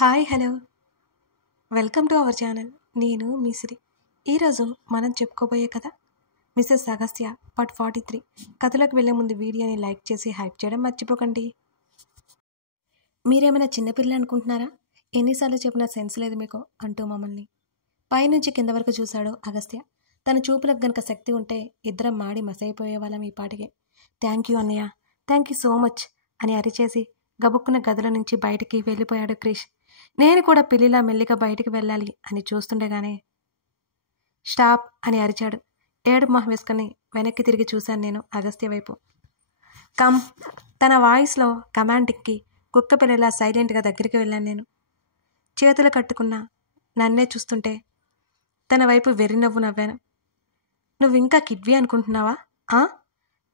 Hi hello welcome to our channel. నేను మీ సిరి. ఈరోజు మనం చెప్పుకోబోయే కథ మిసెస్ అగస్త్య పార్ట్ 43. కథలోకి వెళ్ళే ముందు వీడియోని లైక్ చేసి హైప్ చేయడం మర్చిపోకండి. మీరేమైనా చిన్నపిల్ల అనుకుంటున్నారా? ఎన్నిసార్లు చెప్పినా సెన్స్ లేదు మీకు అంటూ మమ్మల్ని పైనుంచి కింద వరకు చూశాడు అగస్త్య. తన చూపులకు గనక శక్తి ఉంటే ఇద్దరం మాడి మసైపోయే వాళ్ళం ఈ పాటికే. థ్యాంక్ యూ అన్నయ్య, థ్యాంక్ యూ సో మచ్ అని అరిచేసి గబుక్కున్న గదుల నుంచి బయటికి వెళ్ళిపోయాడు క్రిష్. నేను కూడా పిల్లిలా మెల్లిగా బయటికి వెళ్ళాలి అని చూస్తుండగానే స్టాప్ అని అరిచాడు. ఏడుపు మొహం వేసుకుని వెనక్కి తిరిగి చూశాను నేను అగస్త్య వైపు. కమ్ తన వాయిస్లో కమాండింగ్కి కుక్క పిల్లలా సైలెంట్గా దగ్గరికి వెళ్ళాను నేను. చేతులు కట్టుకున్న నన్నే చూస్తుంటే తన వైపు వెర్రినవ్వు నవ్వాను. నువ్వు ఇంకా కిడ్వీ అనుకుంటున్నావా?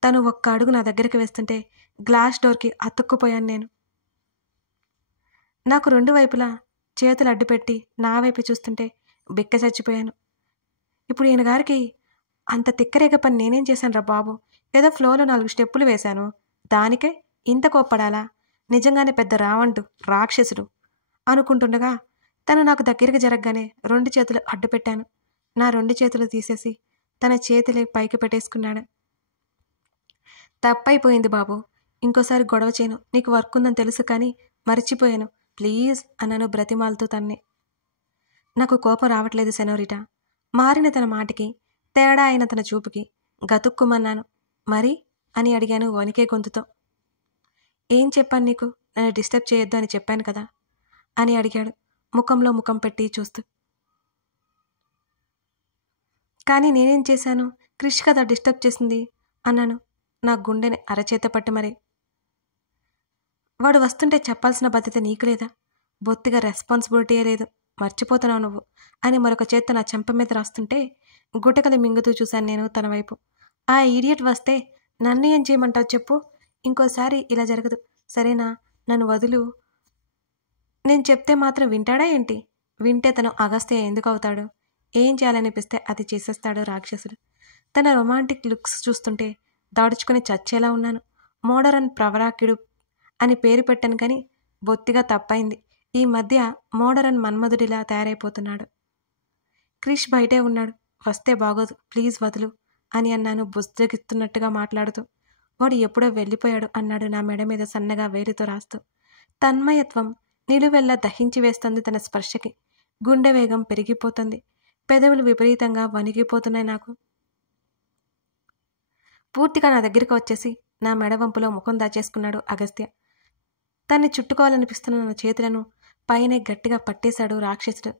తను ఒక్క అడుగు నా దగ్గరికి వేస్తుంటే గ్లాస్ డోర్కి అతుక్కుపోయాను నేను. నాకు రెండు వైపులా చేతులు అడ్డుపెట్టి నా వైపు చూస్తుంటే బిక్క చచ్చిపోయాను. ఇప్పుడు ఈయన గారికి అంత తిక్కరేగ పని నేనేం చేశాను రా బాబు? ఏదో ఫ్లోలో 4 స్టెప్పులు వేశాను, దానికే ఇంత కోప్పడాలా? నిజంగానే పెద్ద రాక్షసుడు అనుకుంటుండగా తను నాకు దగ్గరికి జరగగానే 2 చేతులు అడ్డుపెట్టాను. నా 2 చేతులు తీసేసి తన చేతులే పైకి పెట్టేసుకున్నాడు. తప్పైపోయింది బాబు, ఇంకోసారి గొడవ చేయను. నీకు వర్క్ ఉందని తెలుసు కానీ మర్చిపోయాను, ప్లీజ్ అన్నాను బ్రతిమాలుతూ తన్ని. నాకు కోపం రావట్లేదు సెనోరిటా. మారిన తన మాటకి, తేడా అయిన తన చూపుకి గతుక్కుమన్నాను. మరి అని అడిగాను వణికే గొంతుతో. ఏం చెప్పాను నీకు? నన్ను డిస్టర్బ్ చేయొద్దు అని చెప్పాను కదా అని అడిగాడు ముఖంలో ముఖం పెట్టి చూస్తూ. కానీ నేనేం చేశాను? క్రిష్ కదా డిస్టర్బ్ చేసింది అన్నాను నా గుండెని అరచేత పట్టి. మరి వాడు వస్తుంటే చెప్పాల్సిన బాధ్యత నీకు లేదా? బొత్తిగా రెస్పాన్సిబిలిటీయే లేదు, మర్చిపోతున్నావు నువ్వు అని మరొక చేత్తో నా చెంప మీద రాస్తుంటే గుటకలు మింగుతూ చూశాను నేను తన వైపు. ఆ ఈడియట్ వస్తే నన్ను ఏం చేయమంటావు చెప్పు? ఇంకోసారి ఇలా జరగదు సరేనా? నన్ను వదులు. నేను చెప్తే మాత్రం వింటాడా ఏంటి? వింటే తను అగస్త్య ఎందుకు అవుతాడు? ఏం చేయాలనిపిస్తే అది చేసేస్తాడు రాక్షసుడు. తన రొమాంటిక్ లుక్స్ చూస్తుంటే దాడుచుకుని చచ్చేలా ఉన్నాను. మోడరన్ ప్రవరాకిడు అని పేరు పెట్టాను కానీ బొత్తిగా తప్పైంది. ఈ మధ్య మోడరన్ మన్మధుడిలా తయారైపోతున్నాడు. క్రిష్ బయటే ఉన్నాడు, వస్తే బాగోదు, ప్లీజ్ వదులు అని అన్నాను బుజ్జగిస్తున్నట్టుగా మాట్లాడుతూ. వాడు ఎప్పుడో వెళ్ళిపోయాడు అన్నాడు నా మెడ మీద సన్నగా వేలితో రాస్తూ. తన్మయత్వం నిలువెల్లా దహించి వేస్తుంది తన స్పర్శకి. గుండె వేగం పెరిగిపోతుంది, పెదవులు విపరీతంగా వణిగిపోతున్నాయి నాకు. పూర్తిగా నా దగ్గరికి వచ్చేసి నా మెడవంపులో ముఖం దాచేసుకున్నాడు అగస్త్య. తన్ని చుట్టుకోవాలనిపిస్తున్న నా చేతులను పైనే గట్టిగా పట్టేశాడు రాక్షసుడు.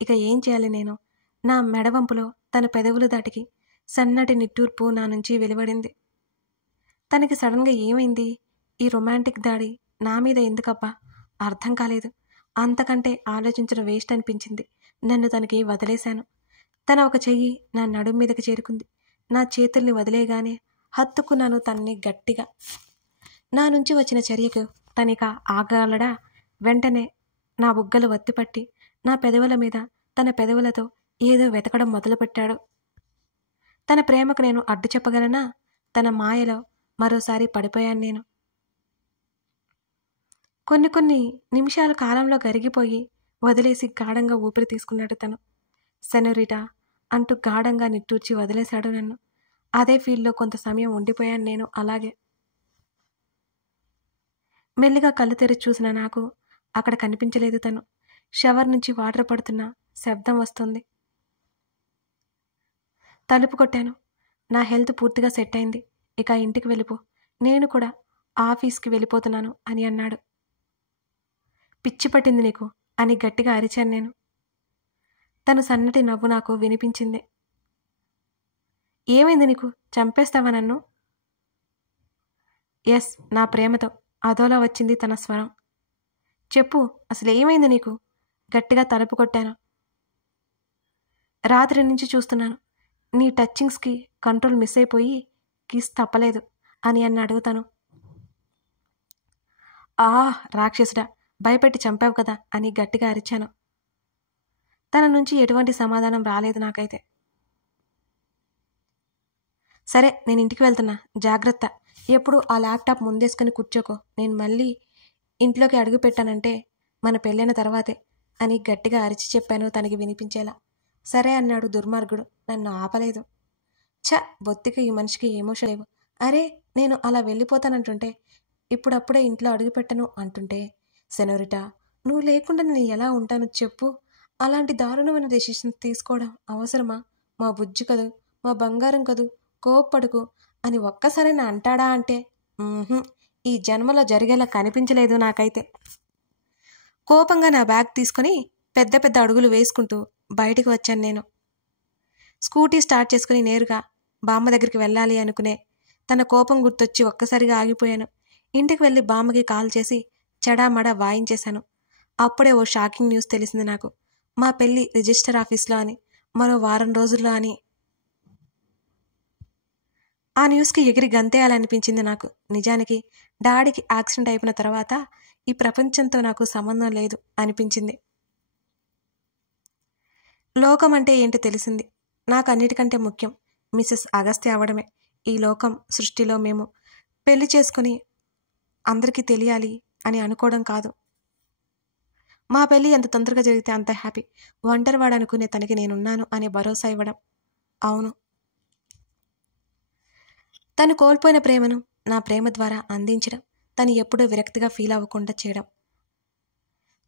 ఇక ఏం చేయాలి నేను? నా మెడవంపులో తన పెదవులు దాటికి సన్నటి నిట్టూర్పు నా నుంచి వెలువడింది. తనకి సడన్గా ఏమైంది? ఈ రొమాంటిక్ దాడి నా మీద ఎందుకబ్బా? అర్థం కాలేదు. అంతకంటే ఆలోచించడం వేస్ట్ అనిపించింది. నన్ను తనకి వదిలేశాను. తన ఒక చెయ్యి నా నడుం మీదకి చేరుకుంది. నా చేతుల్ని వదిలేగానే హత్తుకున్నాను తన్ని గట్టిగా. నా నుంచి వచ్చిన చర్యకు తనిక ఆగలడా? వెంటనే నా బుగ్గలు వత్తిపట్టి నా పెదవుల మీద తన పెదవులతో ఏదో వెతకడం మొదలుపెట్టాడు. తన ప్రేమకు నేను అడ్డు చెప్పగలనా? తన మాయలో మరోసారి పడిపోయాను నేను. కొన్ని నిమిషాల కాలంలో కరిగిపోయి వదిలేసి గాఢంగా ఊపిరి తీసుకున్నాడు తను. సెనోరిటా అంటూ గాఢంగా నిట్టూర్చి వదిలేశాడు నన్ను. అదే ఫీల్డ్లో కొంత సమయం ఉండిపోయాను నేను అలాగే. మెల్లిగా కళ్ళు తెరిచి చూసిన నాకు అక్కడ కనిపించలేదు తను. షవర్ నుంచి వాటర్ పడుతున్న శబ్దం వస్తుంది. తలుపు కొట్టాను. నా హెల్త్ పూర్తిగా సెట్ అయింది, ఇక ఇంటికి వెళ్ళిపో, నేను కూడా ఆఫీస్కి వెళ్ళిపోతున్నాను అని అన్నాడు. పిచ్చి పట్టింది నీకు అని గట్టిగా అరిచాను నేను. తను సన్నటి నవ్వు నాకు వినిపించింది. ఏమైంది నీకు? చంపేస్తావా నన్ను? ఎస్, నా ప్రేమతో అదోలా వచ్చింది తన స్వరం. చెప్పు, అసలు ఏమైంది నీకు? గట్టిగా తలుపు కొట్టాను. రాత్రి నుంచి చూస్తున్నాను, నీ టచ్చింగ్స్కి కంట్రోల్ మిస్ అయిపోయి కిస్ తప్పలేదు అని అన్నాడు తను. రాక్షసుడా, భయపెట్టి చంపావు కదా అని గట్టిగా అరిచాను. తన నుంచి ఎటువంటి సమాధానం రాలేదు నాకైతే. సరే, నేను ఇంటికి వెళ్తున్నా, జాగ్రత్త. ఎప్పుడు ఆ ల్యాప్టాప్ ముందేసుకుని కూర్చోకో. నేను మళ్ళీ ఇంట్లోకి అడుగు పెట్టానంటే మన పెళ్ళైన తర్వాతే అని గట్టిగా అరిచి చెప్పాను తనకి వినిపించేలా. సరే అన్నాడు దుర్మార్గుడు. నన్ను ఆపలేదు. బొత్తిగా ఈ మనిషికి ఎమోషన్ లేవు. అరే, నేను అలా వెళ్ళిపోతానంటుంటే, ఇప్పుడప్పుడే ఇంట్లో అడుగుపెట్టను అంటుంటే, సెనోరిటా, నువ్వు లేకుండా నేను ఎలా ఉంటాను చెప్పు? అలాంటి దారుణమైన డెసిషన్స్ తీసుకోవడం అవసరమా? మా బుజ్జి కదూ, మా బంగారం కదూ, కోప్పడుకు అని ఒక్కసారైనా అంటాడా అంటే ఈ జన్మలో జరిగేలా కనిపించలేదు నాకైతే. కోపంగా నా బ్యాగ్ తీసుకొని పెద్ద పెద్ద అడుగులు వేసుకుంటూ బయటికి వచ్చాను నేను. స్కూటీ స్టార్ట్ చేసుకుని నేరుగా బామ్మ దగ్గరికి వెళ్ళాలి అనుకునే తన కోపం గుర్తొచ్చి ఒక్కసారిగా ఆగిపోయాను. ఇంటికి వెళ్ళి బామ్మకి కాల్ చేసి చెడామడా వాయించేశాను. అప్పుడే ఓ షాకింగ్ న్యూస్ తెలిసింది నాకు. మా పెళ్ళి రిజిస్టర్ ఆఫీస్లో అని, మరో వారం రోజుల్లో అని. ఆ న్యూస్కి ఎగిరి గంతేయాలనిపించింది నాకు. నిజానికి డాడీకి యాక్సిడెంట్ అయిపోయిన తర్వాత ఈ ప్రపంచంతో నాకు సంబంధం లేదు అనిపించింది. లోకం అంటే ఏంటో తెలిసింది. నాకు అన్నిటికంటే ముఖ్యం మిసెస్ అగస్త్య అవడమే. ఈ లోకం సృష్టిలో మేము పెళ్లి చేసుకుని అందరికీ తెలియాలి అని అనుకోవడం కాదు. మా పెళ్ళి ఎంత తొందరగా జరిగితే అంత హ్యాపీ. ఒంటరివాడు అనుకునే తనకి నేనున్నాను అనే భరోసా ఇవ్వడం. అవును, తను కోల్పోయిన ప్రేమను నా ప్రేమ ద్వారా అందించడం. తను ఎప్పుడూ విరక్తిగా ఫీల్ అవ్వకుండా చేయడం.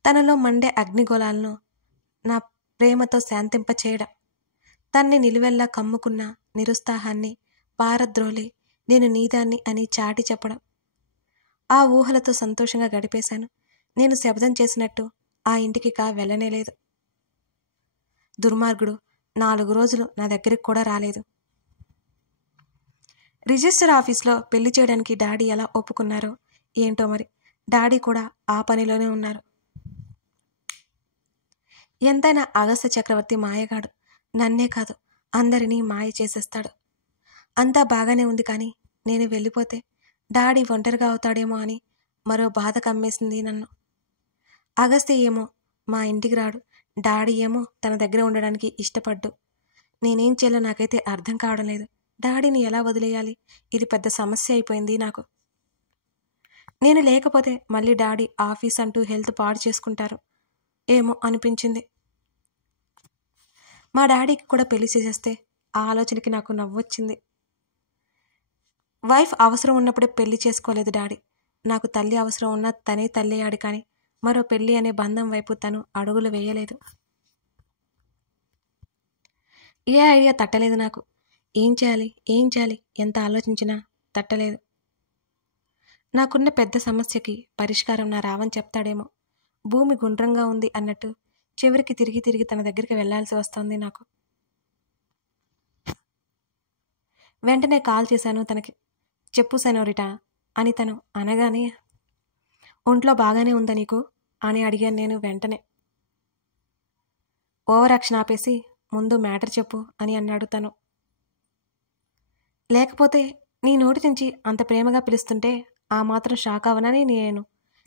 తనలో మండే అగ్నిగోళాలను నా ప్రేమతో శాంతింప చేయడం. తన్ని నిలువెల్లా కమ్ముకున్న నిరుత్సాహాన్ని పారద్రోలి నేను నీదాన్ని అని చాటి చెప్పడం. ఆ ఊహలతో సంతోషంగా గడిపేశాను. నేను శబ్దం చేసినట్టు ఆ ఇంటికి వెళ్ళనేలేదు. దుర్మార్గుడు 4 రోజులు నా దగ్గరికి కూడా రాలేదు. రిజిస్టర్ ఆఫీస్లో పెళ్లి చేయడానికి డాడీ ఎలా ఒప్పుకున్నారో ఏంటో మరి. డాడీ కూడా ఆ పనిలోనే ఉన్నారు. ఎంతైనా అగస్త్య చక్రవర్తి మాయగాడు. నన్నే కాదు, అందరినీ మాయ చేసేస్తాడు. అంతా బాగానే ఉంది, కానీ నేను వెళ్ళిపోతే డాడీ ఒంటరిగా అవుతాడేమో అని మరో బాధ కమ్మేసింది నన్ను. అగస్త్య ఏమో మా ఇంటికి రాడు, డాడీ ఏమో తన దగ్గర ఉండడానికి ఇష్టపడ్డు. నేనేం చేయాలో నాకైతే అర్థం కావడం లేదు. డాడీని ఎలా వదిలేయాలి? ఇది పెద్ద సమస్య అయిపోయింది నాకు. నేను లేకపోతే మళ్ళీ డాడీ ఆఫీస్ అంటూ హెల్త్ పాడు చేసుకుంటారు ఏమో అనిపించింది. మా డాడీకి కూడా పెళ్లి చేసేస్తే ఆ ఆలోచనకి నాకు నవ్వొచ్చింది. వైఫ్ అవసరం ఉన్నప్పుడే పెళ్లి చేసుకోలేదు డాడీ. నాకు తల్లి అవసరం ఉన్నా తనే తల్లి అయ్యాడు, కానీ మరో పెళ్లి అనే బంధం వైపు తను అడుగులు వేయలేదు. ఏ ఐడియా తట్టలేదు నాకు. ఏం చేయాలి ఎంత ఆలోచించినా తట్టలేదు. నాకున్న పెద్ద సమస్యకి పరిష్కారం నా రావని చెప్తాడేమో. భూమి గుండ్రంగా ఉంది అన్నట్టు చివరికి తిరిగి తన దగ్గరికి వెళ్లాల్సి వస్తుంది నాకు. వెంటనే కాల్ చేశాను తనకి. చెప్పు సెనోరిటా అని తను అనగానే, ఒంట్లో బాగానే ఉందా నీకు అని అడిగాను నేను వెంటనే. ఓవర్ యాక్షన్ ఆపేసి ముందు మ్యాటర్ చెప్పు అని అన్నాడు తను. లేకపోతే నీ నోటి నుంచి అంత ప్రేమగా పిలుస్తుంటే ఆ మాత్రం షాక్ అవనని నేను.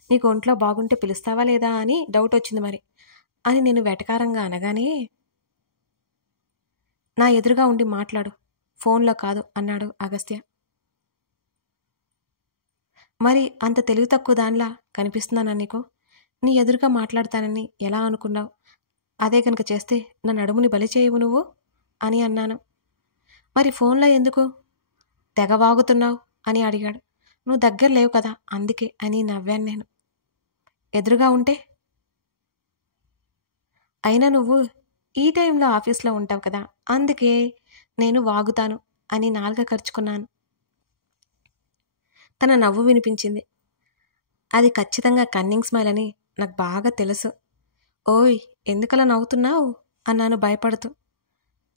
నీకు ఒంట్లో బాగుంటే పిలుస్తావా లేదా అని డౌట్ వచ్చింది మరి అని నేను వెటకారంగా అనగానే, నా ఎదురుగా ఉండి మాట్లాడు, ఫోన్లో కాదు అన్నాడు అగస్త్య. మరి అంత తెలివి తక్కువ దానిలా కనిపిస్తున్నానా నీకు? నీ ఎదురుగా మాట్లాడతానని ఎలా అనుకున్నావు? అదే కనుక చేస్తే నా నడుముని బలి చేయవు నువ్వు అని అన్నాను. మరి ఫోన్లో ఎందుకు తెగవాగుతున్నావు అని అడిగాడు. నువ్వు దగ్గర లేవు కదా అందుకే అని నవ్వాను నేను. ఎదురుగా ఉంటే? అయినా నువ్వు ఈ టైంలో ఆఫీస్లో ఉంటావు కదా, అందుకే నేను వాగుతాను అని నాలుక ఖర్చుకున్నాను. తన నవ్వు వినిపించింది. అది ఖచ్చితంగా కన్నింగ్ స్మైల్ అని నాకు బాగా తెలుసు. ఓయ్, ఎందుకలా నవ్వుతున్నావు అన్నాను భయపడుతూ.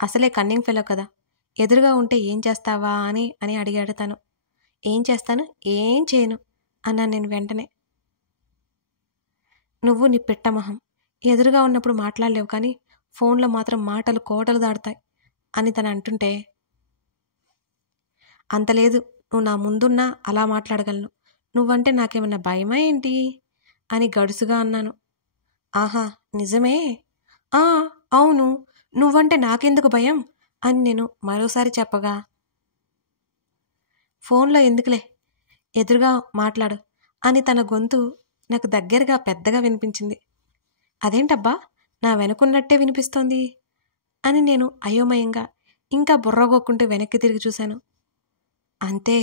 అసలే కన్నింగ్ ఫెలో కదా, ఎదురుగా ఉంటే ఏం చేస్తావా అని అడిగాడు తను. ఏం చేస్తాను? ఏం చేయను అన్నాను నేను వెంటనే. నువ్వు నీ పిట్టమొహం, ఎదురుగా ఉన్నప్పుడు మాట్లాడలేవు కానీ ఫోన్లో మాత్రం మాటలు కోటలు దాడుతాయి అని తను అంటుంటే, అంతలేదు, నువ్వు నా ముందున్నా అలా మాట్లాడగలను. నువ్వంటే నాకేమన్నా భయమా ఏంటి అని గడుసుగా అన్నాను. ఆహా, నిజమే? అవును, నువ్వంటే నాకెందుకు భయం అని నేను మరోసారి చెప్పగా, ఫోన్లో ఎందుకులే, ఎదురుగా మాట్లాడు అని తన గొంతు నాకు దగ్గరగా పెద్దగా వినిపించింది. అదేంటబ్బా, నా వెనుకున్నట్టే వినిపిస్తోంది అని నేను అయోమయంగా ఇంకా బుర్రగొక్కుంటూ వెనక్కి తిరిగి చూశాను. అంతే,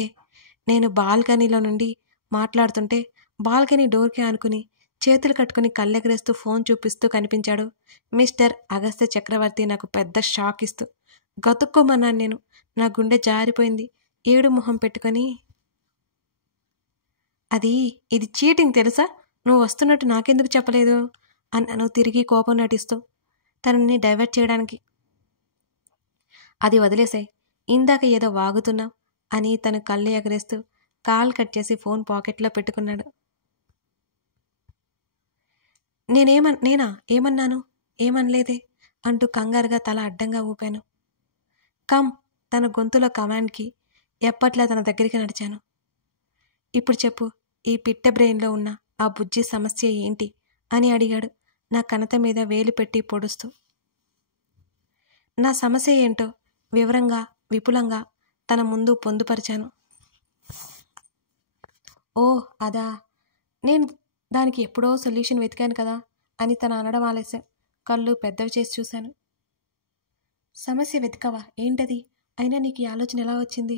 నేను బాల్కనీలో నుండి మాట్లాడుతుంటే బాల్కనీ డోర్కి ఆనుకుని చేతులు కట్టుకుని కళ్ళెగరేస్తూ ఫోన్ చూపిస్తూ కనిపించాడు మిస్టర్ అగస్త్య చక్రవర్తి. నాకు పెద్ద షాక్ ఇస్తూ గతుక్కోమన్నాను నేను. నా గుండె జారిపోయింది. ఏడు మొహం పెట్టుకొని, ఇది చీటింగ్ తెలుసా, నువ్వు వస్తున్నట్టు నాకెందుకు చెప్పలేదు అన్నాను తిరిగి కోపం నటిస్తూ తనని డైవర్ట్ చేయడానికి. అది వదిలేసాయి, ఇందాక ఏదో వాగుతున్నావు అని తను కళ్ళు ఎగరేస్తూ కాల్ కట్ చేసి ఫోన్ పాకెట్లో పెట్టుకున్నాడు. నేనా ఏమన్నాను, ఏమనలేదే అంటూ కంగారుగా తల అడ్డంగా ఊపాను. కమ్, తన గొంతులో కమాండ్కి ఎప్పట్లా తన దగ్గరికి నడిచాను. ఇప్పుడు చెప్పు, ఈ పిట్ట బ్రెయిన్లో ఉన్న ఆ బుజ్జి సమస్య ఏంటి అని అడిగాడు నా కణత మీద వేలు పెట్టి పొడుస్తూ. నా సమస్య ఏంటో వివరంగా విపులంగా తన ముందు పొందుపరిచాను. ఓ అదా, నేను దానికి ఎప్పుడో సొల్యూషన్ వెతికాను కదా అని తను అనడం ఆలస్యం. కళ్ళు పెద్దవి చేసి చూశాను. సమస్య వెతికావా, ఏంటది, అయినా నీకు ఈ ఆలోచన ఎలా వచ్చింది?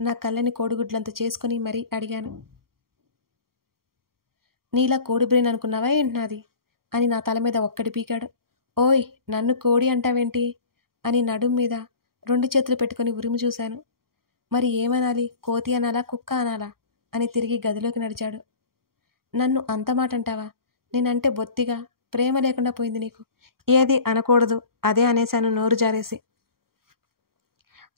నా కళ్ళని కోడిగుడ్లంత చేసుకుని మరీ అడిగాను. నీలా కోడి బ్రెయిన్ అనుకున్నావా ఏంటి నాది అని నా తల మీద ఒక్కడి పీకాడు. ఓయ్, నన్ను కోడి అంటావేంటి అని నడుం మీద 2 చేతులు పెట్టుకుని ఉరిమి చూశాను. మరి ఏమనాలి, కోతి అనాలా, కుక్క అనాలా అని తిరిగి గదిలోకి నడిచాడు. నన్ను అంత మాట అంటావా, నేనంటే బొత్తిగా ప్రేమ లేకుండా పోయింది నీకు. ఏది అనకూడదు అదే అనేశాను నోరు జారేసి.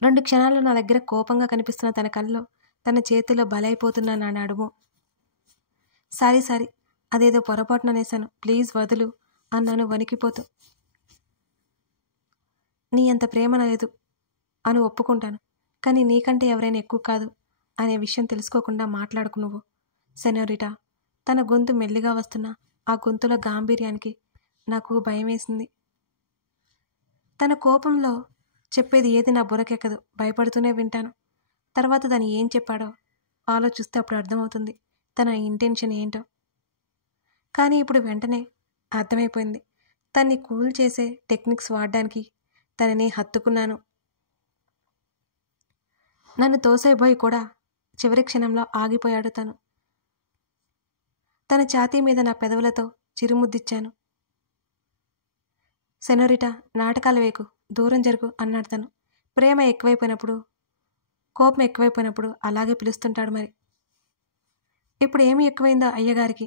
2 క్షణాల్లో నా దగ్గర కోపంగా కనిపిస్తున్న తన కళ్ళలో తన చేతిలో బలైపోతున్న నా నడుము. సారీ, అదేదో పొరపాటున అనేశాను, ప్లీజ్ వదులు అన్నాను వణికిపోతూ. నీ అంత ప్రేమ లేదు అని ఒప్పుకుంటాను, కానీ నీకంటే ఎవరైనా ఎక్కువ కాదు అనే విషయం తెలుసుకోకుండా మాట్లాడుకు నువ్వు సెనోరిటా. తన గొంతు మెల్లిగా వస్తున్నా ఆ గొంతులో గాంభీర్యానికి నాకు భయం వేసింది. తన కోపంలో చెప్పేది ఏది నా బుర్రకెక్కదు, భయపడుతూనే వింటాను. తర్వాత తను ఏం చెప్పాడో ఆలోచిస్తే అప్పుడు అర్థమవుతుంది తన ఇంటెన్షన్ ఏంటో. కానీ ఇప్పుడు వెంటనే అర్థమైపోయింది. తన్ని కూల్ చేసే టెక్నిక్స్ వాడడానికి తనని హత్తుకున్నాను. నన్ను తోసేబోయి కూడా చివరి క్షణంలో ఆగిపోయాడు తను. తన ఛాతీ మీద నా పెదవులతో చిరుముద్దిచ్చాను. సెనోరిటా, నాటకాలు వేకు, దూరం జరుగు అన్నాడు తను. ప్రేమ ఎక్కువైపోయినప్పుడు, కోపం ఎక్కువైపోయినప్పుడు అలాగే పిలుస్తుంటాడు మరి. ఇప్పుడు ఏమి ఎక్కువైందో అయ్యగారికి.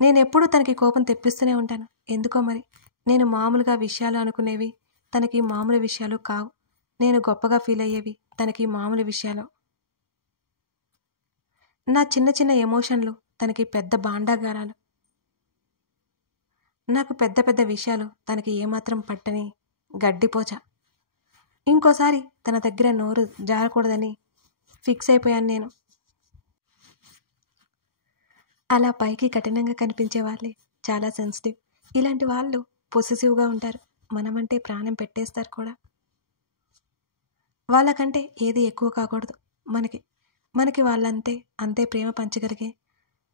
నేనెప్పుడూ తనకి కోపం తెప్పిస్తూనే ఉంటాను, ఎందుకో మరి. నేను మామూలుగా విషయాలు అనుకునేవి తనకి మామూలు విషయాలు కావు. నేను గొప్పగా ఫీల్ అయ్యేవి తనకి మామూలు విషయాలు. నా చిన్న చిన్న ఎమోషన్లు తనకి పెద్ద భాండాగారాలు. నాకు పెద్ద పెద్ద విషయాలు తనకి ఏమాత్రం పట్టని గడ్డిపోచ. ఇంకోసారి తన దగ్గర నోరు జారకూడదని ఫిక్స్ అయిపోయాను నేను. అలా పైకి కఠినంగా కనిపించే వాళ్ళే చాలా సెన్సిటివ్. ఇలాంటి వాళ్ళు పొసెసివ్గా ఉంటారు, మనమంటే ప్రాణం పెట్టేస్తారు కూడా. వాళ్ళకంటే ఏది ఎక్కువ కాకూడదు మనకి వాళ్ళంతే ప్రేమ పంచగలిగే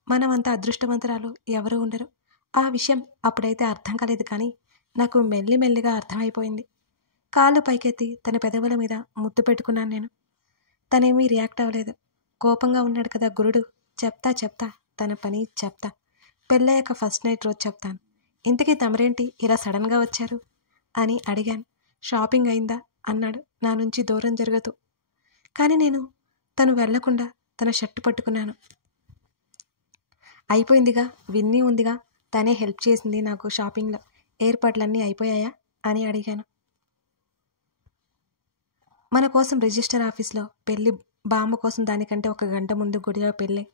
మనమంత అదృష్టవంతరాలు ఎవరూ ఉండరు. ఆ విషయం అప్పుడైతే అర్థం కాలేదు, కానీ నాకు మెల్లిమెల్లిగా అర్థమైపోయింది. కాళ్ళు పైకెత్తి తన పెదవుల మీద ముద్దు పెట్టుకున్నాను నేను. తనేమీ రియాక్ట్ అవ్వలేదు. కోపంగా ఉన్నాడు కదా గురుడు, చెప్తా తన పని చెప్తా. పెళ్ళయ్యాక ఫస్ట్ నైట్ రోజు చెప్తాను. ఇంతకీ తమరేంటి ఇలా సడన్గా వచ్చారు అని అడిగాను. షాపింగ్ అయిందా అన్నాడు నా నుంచి దూరం జరుగుతూ. కానీ నేను తను వెళ్లకుండా తన షర్టు పట్టుకున్నాను. అయిపోయిందిగా, విన్నీ ఉందిగా, తనే హెల్ప్ చేసింది నాకు షాపింగ్లో. ఏర్పాట్లన్నీ అయిపోయాయా అని అడిగాను. మన కోసం రిజిస్టర్ ఆఫీస్లో పెళ్ళి, బామ్మ కోసం దానికంటే 1 గంట ముందు గుడిలో పెళ్ళి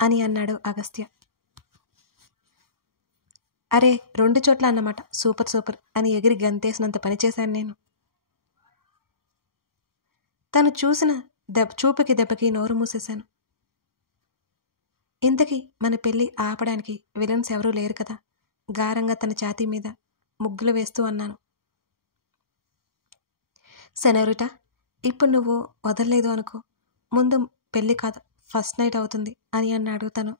అని అన్నాడు అగస్త్య. అరే 2 చోట్ల అన్నమాట, సూపర్ అని ఎగిరి గంతేసినంత పనిచేశాను నేను. తను చూసిన చూపుకి దెబ్బకి నోరు మూసేశాను. ఇంతకీ మన పెళ్ళి ఆపడానికి విలన్స్ ఎవరూ లేరు కదా, గారంగా తన ఛాతీ మీద ముగ్గులు వేస్తూ అన్నాను. సెనోరిటా, ఇప్పుడు నువ్వు వదలలేదు అనుకో, ముందు పెళ్ళి కాదు ఫస్ట్ నైట్ అవుతుంది అని అన్నాడు తను.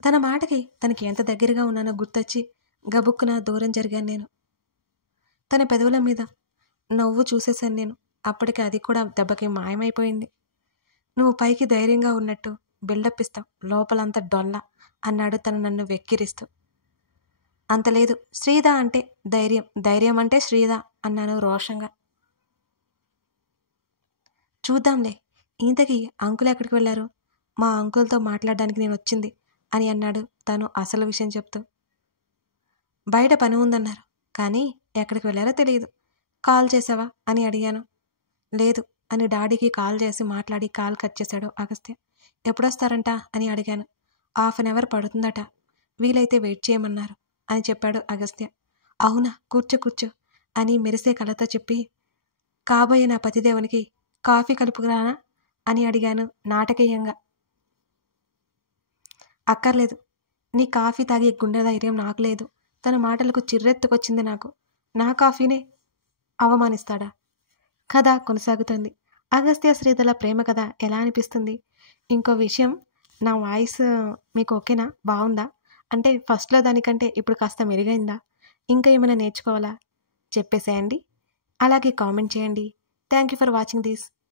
తన మాటకి తనకి ఎంత దగ్గరగా ఉన్నానో గుర్తొచ్చి గబుక్కున దూరం జరిగాను నేను. తన పెదవుల మీద నవ్వు చూసేశాను నేను. అప్పటికి అది కూడా దెబ్బకి మాయమైపోయింది. నువ్వు పైకి ధైర్యంగా ఉన్నట్టు బిల్డప్ ఇస్తావు, లోపలంతా డొల్ల అన్నాడు తను నన్ను వెక్కిరిస్తూ. అంత లేదు, శ్రీద అంటే ధైర్యం, ధైర్యం అంటే శ్రీద అన్నాను రోషంగా. చూద్దాంలే, ఇంతకీ అంకుల్ ఎక్కడికి వెళ్ళారు? మా అంకుల్తో మాట్లాడడానికి నేను వచ్చింది అని అన్నాడు తను అసలు విషయం చెప్తూ. బయట పని ఉందన్నారు, కానీ ఎక్కడికి వెళ్ళారో తెలియదు. కాల్ చేసావా అని అడిగాను. లేదు అని డాడీకి కాల్ చేసి మాట్లాడి కాల్ కట్ చేశాడు అగస్త్య. ఎప్పుడొస్తారంట అని అడిగాను. 1/2 అవర్ పడుతుందట, వీలైతే వెయిట్ చేయమన్నారు అని చెప్పాడు అగస్త్య. అవునా, కూర్చో కూర్చో అని మెరిసే కళతో చెప్పి, కాబోయే నా పతిదేవునికి కాఫీ కలుపుకురానా అని అడిగాను నాటకీయంగా. అక్కర్లేదు, నీ కాఫీ తాగే గుండె ధైర్యం నాకు లేదు. తన మాటలకు చిర్రెత్తుకొచ్చింది నాకు. నా కాఫీనే అవమానిస్తాడా? కథ కొనసాగుతుంది. అగస్త్య శ్రీధల ప్రేమ కథ ఎలా అనిపిస్తుంది? ఇంకో విషయం, నా వాయిస్ మీకు ఓకేనా, బాగుందా? అంటే ఫస్ట్లో దానికంటే ఇప్పుడు కాస్త మెరుగైందా? ఇంకా ఏమైనా నేర్చుకోవాలా? చెప్పేసేయండి. అలాగే కామెంట్ చేయండి. Thank you for watching this.